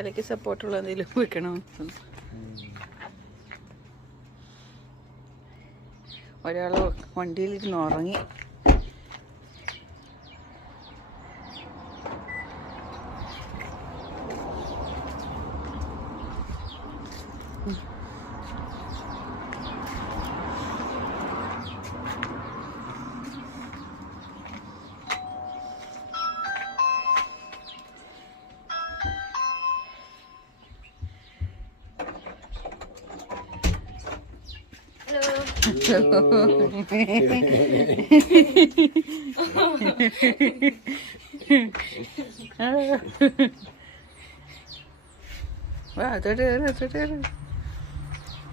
തലയ്ക്ക് സപ്പോർട്ടുള്ള എന്തെങ്കിലും വെക്കണം. ഒരാൾ വണ്ടിയിലിരുന്ന് ഉറങ്ങി.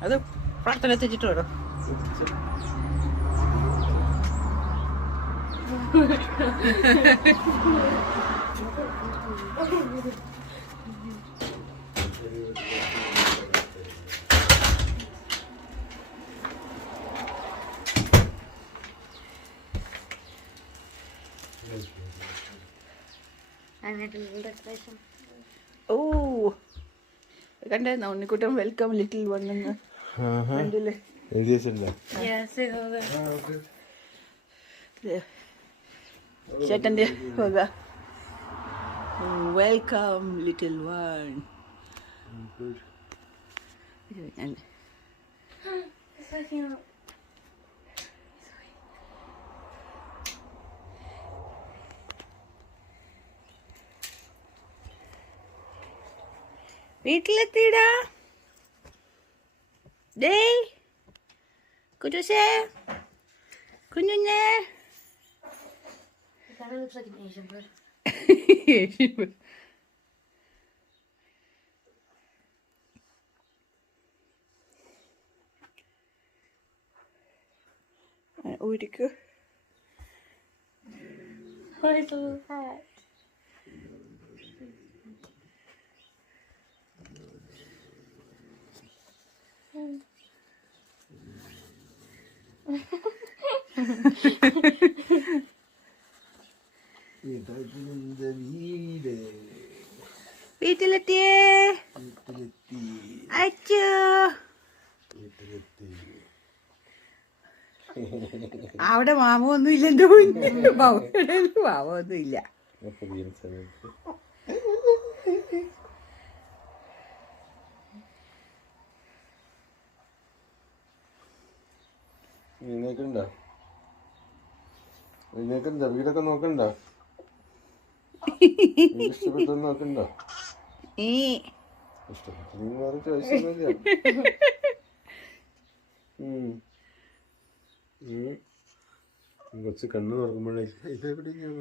അത് പ്രാർത്ഥന എത്തിച്ചിട്ട് വരോ. ഓ കണ്ടായിരുന്നോ ഉണ്ണിക്കുട്ടൻ വെൽക്കം ലിറ്റിൽ വണ്ണെന്ന് കണ്ടില്ലേ? ചേട്ടൻ്റെ വക വെൽക്കം ലിറ്റിൽ വൺ. വീട്ടിലെത്തിടാ ഡേ കുറ്റൂസേ കുഞ്ഞുഞ്ഞേ. ഊരിക്ക് വീട്ടിലെത്തിയേ അച്ഛോ. അവിടെ മാമൊന്നും ഇല്ല. എന്റെ മാമൊന്നും ഇല്ല. വീടൊക്കെ നോക്കണ്ട. ഇഷ്ടപ്പെട്ടു നോക്കണ്ട. ഇഷ്ടപ്പെട്ടു നീ വേറെ ചോദിച്ചൊന്നുമില്ല. കുറച്ച് കണ്ണ് തുറക്കുമ്പോഴേ ഇതെവിടെയാണ്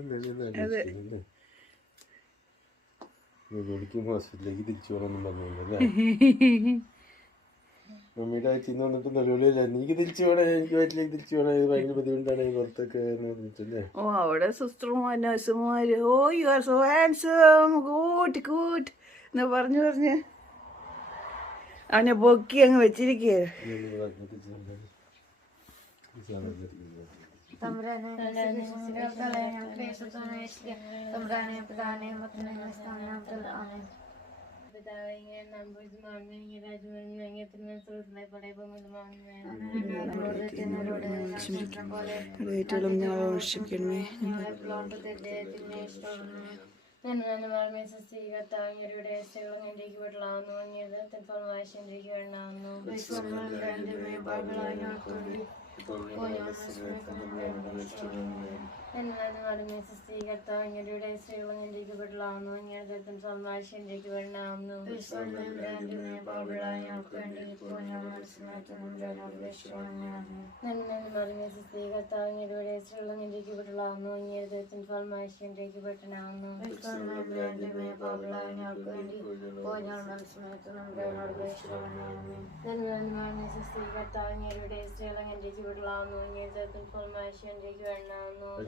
ഹോസ്പിറ്റലിലേക്ക് തിരിച്ചു പോകണമെന്നും പറഞ്ഞല്ലേ. മമ്മിയുടെ ആഴ്ചയിൽ വന്നിട്ട് നിലവിലില്ല. എനിക്ക് തിരിച്ചു പോകണേ, എനിക്ക് വീട്ടിലേക്ക് തിരിച്ചു പോകണേ, ഭയങ്കര ബുദ്ധിമുട്ടാണ് പുറത്തൊക്കെ എന്ന് പറഞ്ഞിട്ടല്ലേ. ഓ അവിടെ സിസ്റ്റർമാർ നഴ്സുമാര് oh you are so handsome good good എന്ന് പറഞ്ഞു അവനെ പൊക്കി അങ്ങ് വെച്ചിരിക്കുക.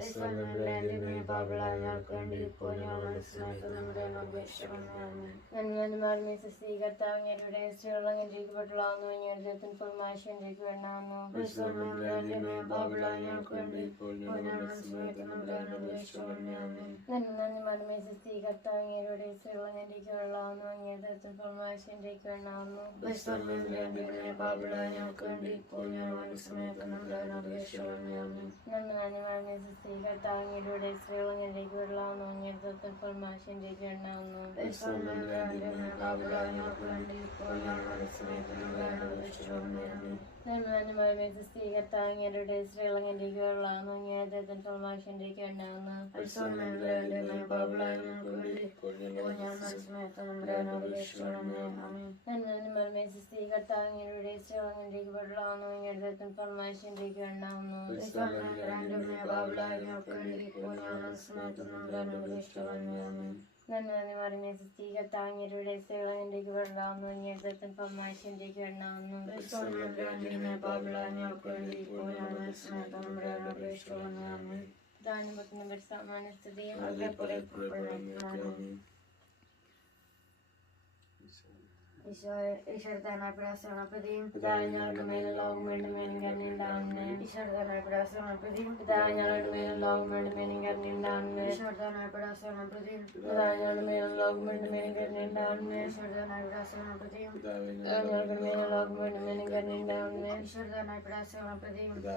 Yes. ഞങ്ങൾക്ക് വേണ്ടി ഇപ്പോൾ ഞങ്ങളുടെ സമയത്ത് നമ്മുടെ അപേക്ഷിക്കണമേ. നന്മ സ്വീകർത്താവിന്റെ സ്ത്രീകൾ അനുഗ്രഹിക്കപ്പെട്ടവളാകുന്നു. ഞങ്ങൾക്ക് വേണ്ടാവുന്നു. ഞങ്ങൾക്ക് വേണ്ടി ഇപ്പോൾ ഞങ്ങളുടെ സമയത്ത് നമ്മുടെ അപേക്ഷിക്കണമേ. നന്മ സ്വീകർത്താവിന്റെ സ്ത്രീകൾ അനുഗ്രഹിക്കപ്പെട്ടവളാകുന്നു. ഞങ്ങൾക്ക് വേണ്ടാവുന്നു. ഞങ്ങൾക്ക് വേണ്ടി ഇപ്പോൾ ഞങ്ങളുടെ സമയത്ത് നമ്മുടെ അപേക്ഷിക്കണമേ. കർത്താവിന്റെ സ്ത്രീകൾ അനുഗ്രഹിക്കപ്പെട്ടവളാകുന്നു. ഞങ്ങൾക്ക് വേണ്ടാവുന്നു. കർത്താവിന്റെ സ്ത്രീകൾ അനുഗ്രഹിക്കപ്പെട്ടവളാകുന്നു. ഞങ്ങൾക്ക് വേണ്ടാവുന്നു. ഈശ്വരനായ പ്രയാസമാണ് പ്രതിയും ഞങ്ങൾക്ക് മേലും ലോകം വേണ്ടി മേലും കരുണയുണ്ടാവുന്നേ. ഈശ്വരനായ പ്രയാസമാണ് പ്രതിയും ഞങ്ങളുടെ മേലും ലോകം വേണ്ടി മേലും കരുണയുണ്ടാവുന്നേ. ഈശ്വരനായ പ്രയാസമാണ് പ്രതിയും ഞങ്ങളുടെ മേലും ലോകം വേണ്ടി മേലും കരുണയുണ്ടാവുന്നേ. ഈശ്വരനായ പ്രയാസമാണ് പ്രതിയും ഞങ്ങളുടെ മേലും ലോകം വേണ്ടി മേലും കരുണയുണ്ടാവുന്നേ. ഈശ്വരനായ പ്രയാസമാണ് പ്രതിയും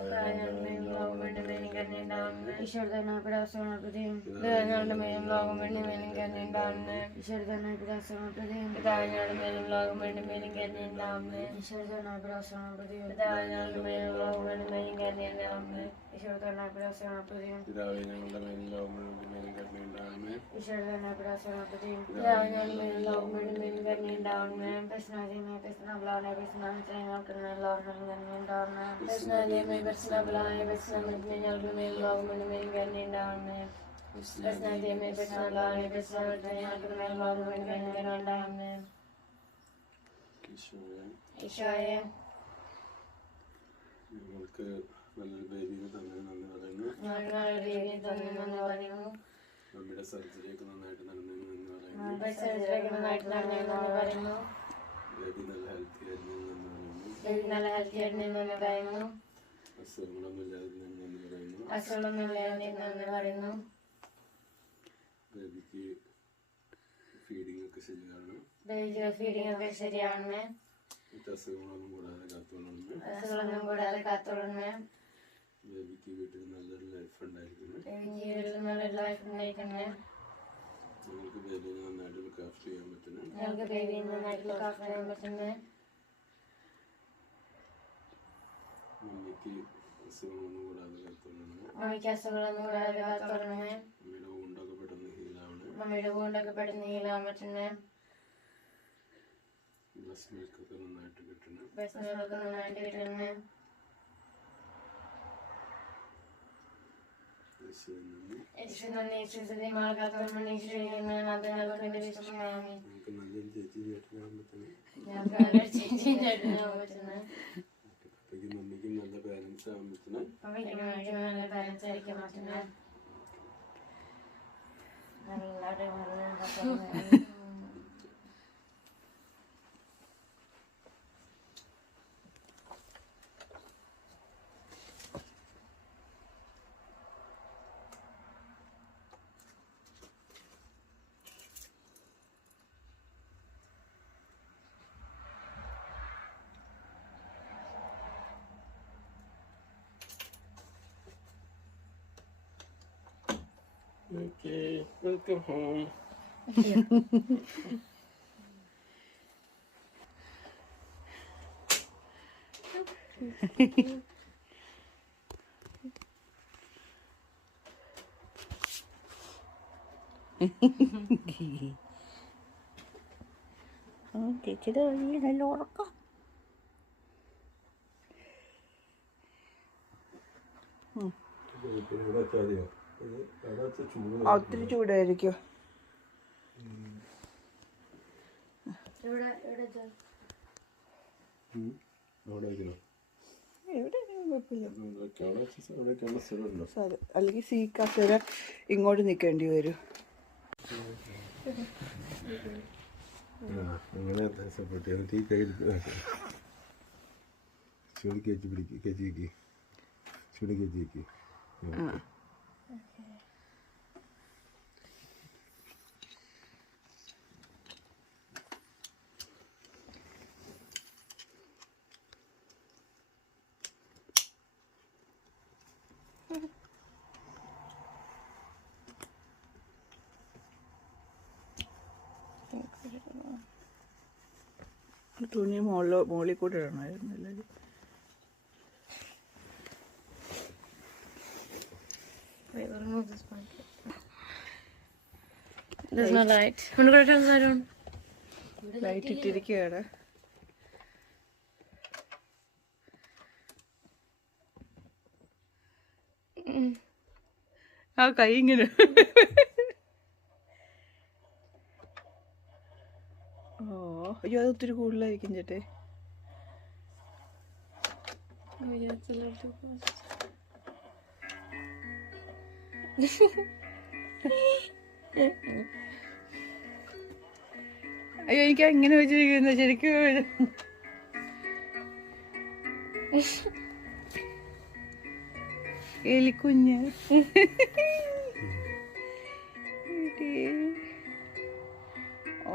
ഞങ്ങളുടെ മേലും ലോകം വേണ്ടി മേലും കരുണയുണ്ടാവുന്നേ. ഈശ്വരനായ പ്രയാസമാണ് പ്രതിയും ഞങ്ങളുടെ മേലും ലോകം വേണ്ടി മേലും കരുണയുണ്ടാവുന്നേ. ഈശ്വരനായ പ്രയാസമാണ് പ്രതിയും ഞങ്ങളുടെ മേലും ലോകം വേണ്ടി മേലും കരുണയുണ്ടാവുന്നേ. ഈശ്വരനായ പ്രയാസമാണ് പ്രതിയും ഞങ്ങളുടെ മേലും ലോകം വേണ്ടി മേലും കരുണയുണ്ടാവുന്നേ. ഈശ്വരനായ പ്രയാസമാണ് പ്രതിയും ഞങ്ങളുടെ മേലും ലോകം വേണ്ടി മേലും കരുണയുണ്ടാവുന്നേ. ഈശ്വരനായ പ്രയാസമാണ് പ്രതിയും ഞങ്ങളുടെ മേലും ലോകം വേണ്ടി മേലും കരുണയുണ്ടാവുന്നേ. പ്രശ്നാദിയമേ പ്രശ്നബലായ പ്രശ്നങ്ങൾക്ക് എല്ലാവർക്കും കരുണയുണ്ടാവുന്നേ. പ്രശ്നാദിയമേ പ്രശ്നബലായ പ്രശ്നങ്ങൾക്ക് ഞങ്ങൾക്ക് മേലും ലോകം വേണ്ടി മേലും കരുണയുണ്ടാവുന്നേ. പ്രശ്നാദിയമേ പ്രശ്നബലായ പ്രശ്നങ്ങൾക്ക് ഞങ്ങൾക്ക് മേലും ലോകം വേണ്ടി മേലും കരുണയുണ്ടാവുന്നേ. ഈശോയെ ഞങ്ങൾക്ക് നല്ലൊരു ബേബിയെ തന്നതിന് നന്ദി പറയുന്നു. നമ്മുടെ സർജറിയൊക്കെ നന്നായിട്ട് നടന്നതിന് നന്ദി പറയുന്നു. ബേബി നല്ല ഹെൽത്തി ആയിരുന്നു പറയുന്നു. അസുഖങ്ങളൊന്നും ഇല്ലാതെ പറയുന്നു. ബേബിക്ക് ഫീഡിംഗ് ഒക്കെ ശരിയാണ്. ശരിയാണ്. അസുഖങ്ങളൊന്നും കൂടാതെ കാത്തോളണമേ. ബേബിക്ക് വീട്ടിൽ നല്ലൊരു ലൈഫ് ഉണ്ടായിരിക്കണം. ഞങ്ങൾക്ക് ബേബിനെ നന്നായിട്ട് ലുക്ക് ആഫ്റ്റർ ചെയ്യാൻ പറ്റണേ. മമ്മിക്ക് അസുഖങ്ങളൊന്നും കൂടാതെ കാത്തോളണമേ. മമ്മിയുടെ വുണ്ടൊക്കെ പെട്ടെന്ന് ഹീലാവാൻ പറ്റണേ. ബ്രസ്റ്റ് മിൽക്കൊക്കെ നന്നായിട്ട് കിട്ടണേ. മമ്മിക്കും നല്ല ബാലൻസ് ആവാൻ പറ്റണേ. Okay, welcome home. ചേച്ചിയുടെ വഴി നല്ല ഉറക്കം. ഒത്തിരി ചൂടായിരിക്കും. എവിടെയാണെങ്കിലും കുഴപ്പമില്ല. അവിടെയൊക്കെയുള്ള സ്ഥലമുണ്ടോ? അല്ലെങ്കിൽ സീ കസേര ഇങ്ങോട്ട് നിൽക്കേണ്ടി വരും. അങ്ങനെ സപ്പോർട്ട് ചെയ്യാൻ തീ കയ്യിൽ ചൂട് കയറ്റി പിടിക്കുക, കയറ്റി വയ്ക്കുക, ചൂട് കയറ്റി വയ്ക്കുക. തുണി മുകളിൽ കൂടെ ഇടണമായിരുന്നു എല്ലാവരും. Wait, we'll remove this blanket. There's no light. I'm gonna turn the light on. Light ഇട്ടിരിക്കുകയാണ്. ആ കൈ ഇങ്ങനെ അയ്യോ അത് ഒത്തിരി കൂടുതലായിരിക്കും ചേട്ടേ. Oh yeah, it's a little too close. അയ്യോ എനിക്ക് അങ്ങനെ വെച്ചിരിക്കുന്ന ശരിക്കും എലിക്കുഞ്ഞ്. ഓ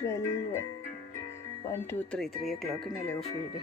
12 1 2 3 o'clock-നല്ലേ ഓഫ് ചെയ്ത്.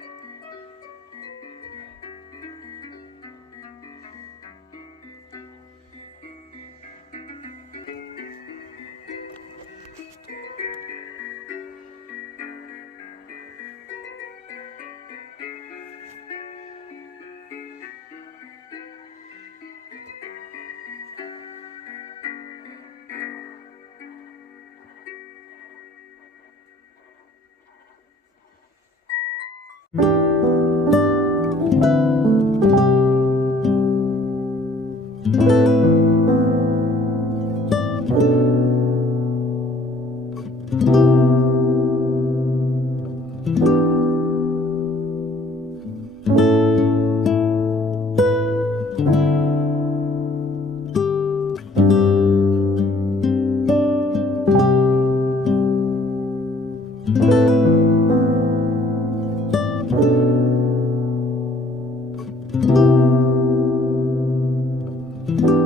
you